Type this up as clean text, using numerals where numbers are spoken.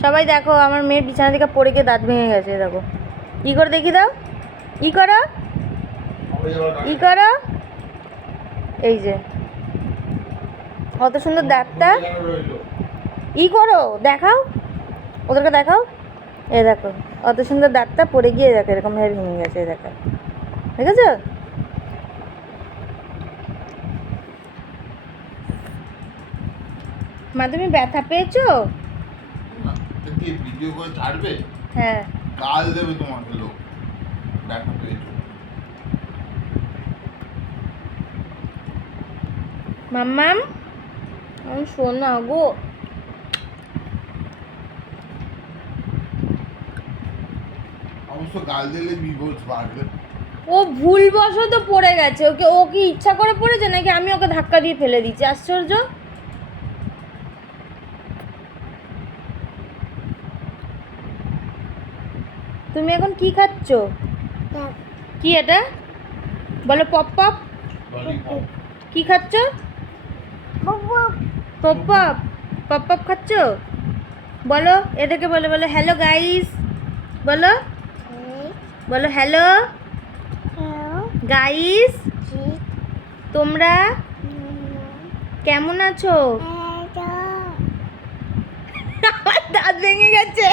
সবাই দেখো আমার মেয়ের বিছানা থেকে পড়ে গিয়ে দাঁত ভেঙে গেছে। দেখো ই করে দেখি দাও, ই করো, ই করো। এই যে কত সুন্দর দাঁতটা, ই করো, দেখাও ওদেরকে, দেখাও। এই দেখো অত সুন্দর দাঁতটা পড়ে গিয়ে দেখো এরকম ভাবে ভেঙে গেছে। দেখো দেখেছো? মা তুমি ব্যথা পেয়েছো? ভিডিও করে ছাড়বে, হ্যাঁ কাল দেবে তোমাকে লোক, দেখা পেয়েছো। মাম্মাম আমি শোনা গো। অবশ্য গাল দিলে বিভোজ বাড়বে। ও ভুলবশত পড়ে গেছে, ওকে ও কি ইচ্ছা করে পড়েছে নাকি আমি ওকে ধাক্কা দিয়ে ফেলে দিচ্ছি? আশ্চর্য। তুমি এখন কি খাচ্ছ? কি এটা বলো? Pop pop. কি খাচ্ছ? Pop pop. পপ পপ খাচ্ছ? বলো এদেরকে, বলো বলো হ্যালো গাইস, বলো বলো হ্যালো গাইস, তোমরা কেমন আছো? আমার দাঁত ভেঙে গেছে।